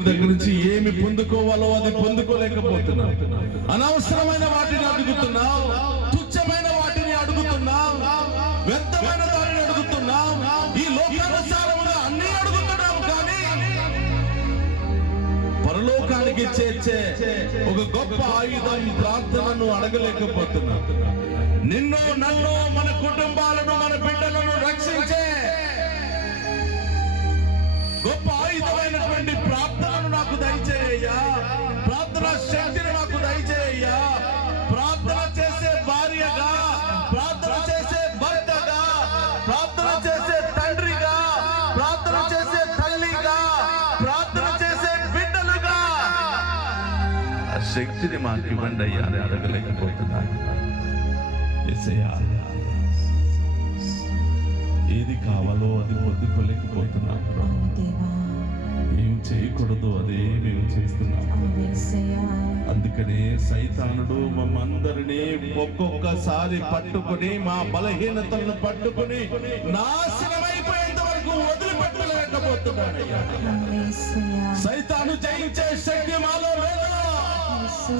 దేవుని దగ్గర నుంచి ఏమి పొందుకోవాలో అది పొందుకోలేకపోతున్నావు. అనవసరమైన వాటిని అడుగుతున్నావు, తుచ్చమైన వాటిని అడుగుతున్నావు, వ్యర్థమైన దానిని అడుగుతున్నావు, ఈ లోకానుసారముగా అన్ని అడుగుతున్నావు. కానీ పరలోకానికి చేర్చే ఒక గొప్ప ఆయుధం ప్రార్థనను అడగలేకపోతున్నావు. నిన్ను, నన్ను, మన కుటుంబాలను, మన బిడ్డలను రక్షించే గొప్ప ఆయుధమైనటువంటి ప్రార్థనను నాకు దయచేయ్యా. ప్రార్థన శక్తిని నాకు దయచేయ్యా. ప్రార్థన చేసే భార్యగా, ప్రార్థన చేసే భర్తగా, ప్రార్థన చేసే తండ్రిగా, ప్రార్థన చేసే తల్లిగా, ప్రార్థన చేసే బిడ్డలుగా ఆ శక్తిని మాకు ఇవ్వండి అయ్యా అని అడగలేకపోతున్నాను. ఏది కావాలో అది పొందుకోలేకపోతున్నాం. ఏం చేయకూడదు అదే మేము చేస్తున్నాం. అందుకనే సైతానుడు మమ్మందరినీ ఒక్కొక్కసారి పట్టుకుని, మా బలహీనతలను పట్టుకుని నాశనమైపోయేంత వరకు వదిలిపెట్టలేకపోతున్నాడయ్యా. సైతాను జయించే శక్తి మాలో లేదా?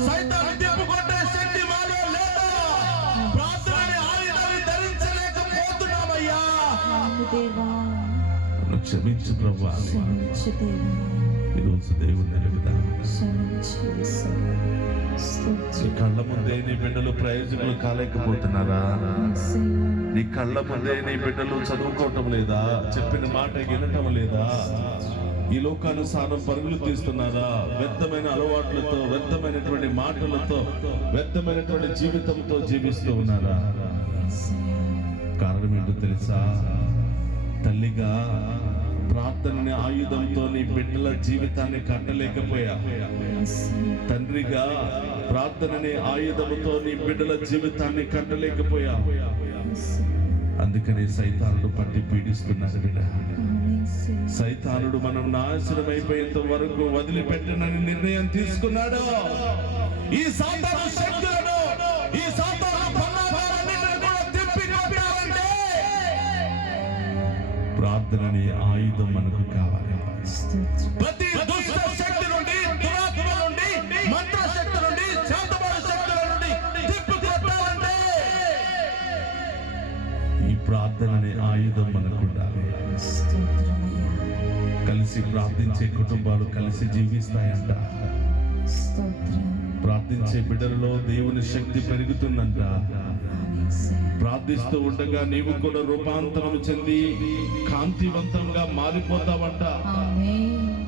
సైతాను తిప్పుకొట్టే శక్తి మాలో లేదా? ప్రార్థనని ఆయుధాన్ని ధరించలేకపోతున్నామయ్యా. క్షమించు ప్రభువా. ఈరోజు దేవుని అడుగుదాం. నీ కళ్ళ ముందే నీ బిడ్డలు ప్రయోజకులు కాలేకపోతున్నారా? నీ కళ్ళ ముందే నీ బిడ్డలు చదువుకోవటం లేదా? చెప్పిన మాట వినటం లేదా? ఈ లోకానుసారం పరుగులు తీస్తున్నారా? వ్యర్థమైన అలవాట్లతో, వ్యర్థమైనటువంటి మాటలతో, వ్యర్థమైనటువంటి జీవితంతో జీవిస్తూ ఉన్నారా? కారణం ఏంటో తెలుసా? తల్లిగా ప్రార్థనని ఆయుధంతో నీ బిడ్డల జీవితాన్ని కట్టలేకపోయా. తండ్రిగా ప్రార్థనని ఆయుధంతో నీ బిడ్డల జీవితాన్ని కట్టలేకపోయా. అందుకని సైతానుడు పట్టి పీడిస్తున్నాడు బిడ్డ. సైతానుడు మనం నాశనమైపోయేంత వరకు వదిలిపెట్టనని నిర్ణయం తీసుకున్నాడు. ఈ సాతాను శక్తులను, ఈ సాతాను పన్నాగాలన్నిటిని కూడా తిప్పి కొట్టాలంటే ప్రార్థనని ఆయుధం మనకు కావాలి. ప్రతి దుష్ట శక్తి నుండి, దురాత్మ నుండి, మంత్ర శక్తి నుండి, శాంతమైన శక్తుల నుండి తిప్పి కొట్టాలంటే ఈ ప్రార్థనని ఆయుధం మనకు ఉండాలి. కలిసి ప్రార్థించే కుటుంబాలు కలిసి జీవిస్తాయంట. ప్రార్థించే బిడ్డలలో దేవుని శక్తి పెరుగుతుందంట. ప్రార్థిస్తూ ఉండగా నీవు కూడా రూపాంతరం చెంది కాంతివంతంగా మారిపోతావంట.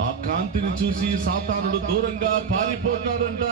ఆ కాంతిని చూసి సాతానుడు దూరంగా పారిపోతాడంట.